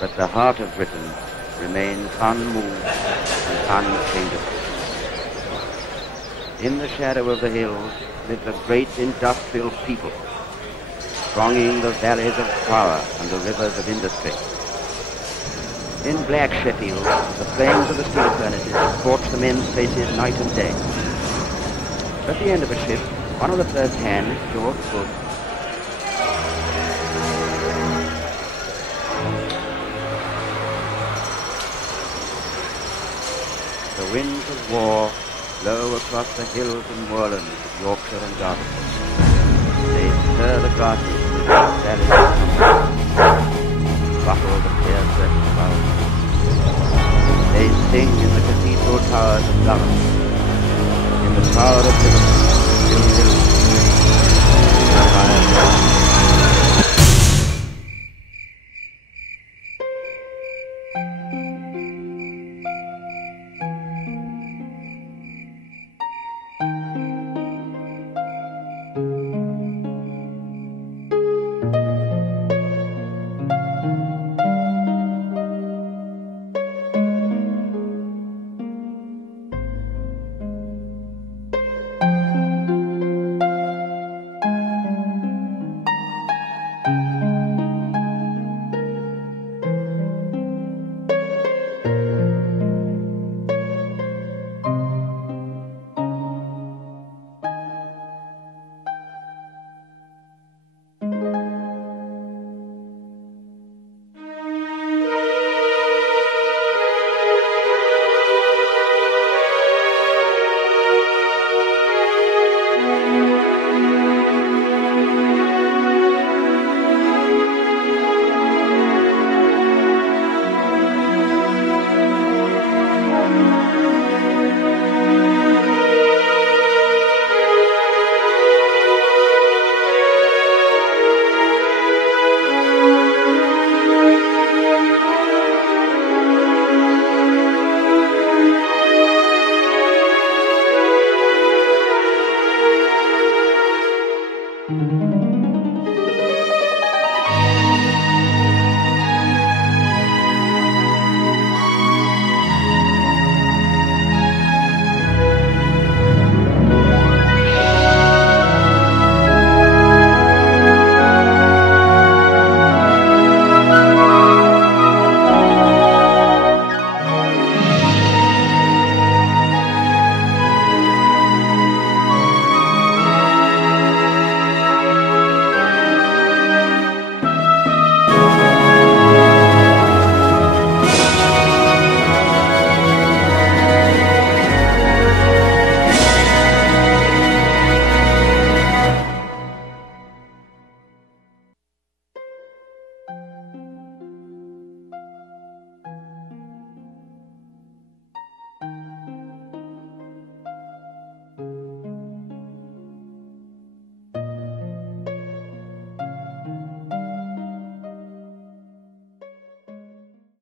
But the heart of Britain remains unmoved and unchangeable. In the shadow of the hills lives a great industrial people, thronging the valleys of power and the rivers of industry. In black Sheffield, the flames of the steel furnaces scorch the men's faces night and day. At the end of a shift, one of the first hands, George Wood, the winds of war blow across the hills and moorlands of Yorkshire and Derbyshire. They stir the grasses in the valleys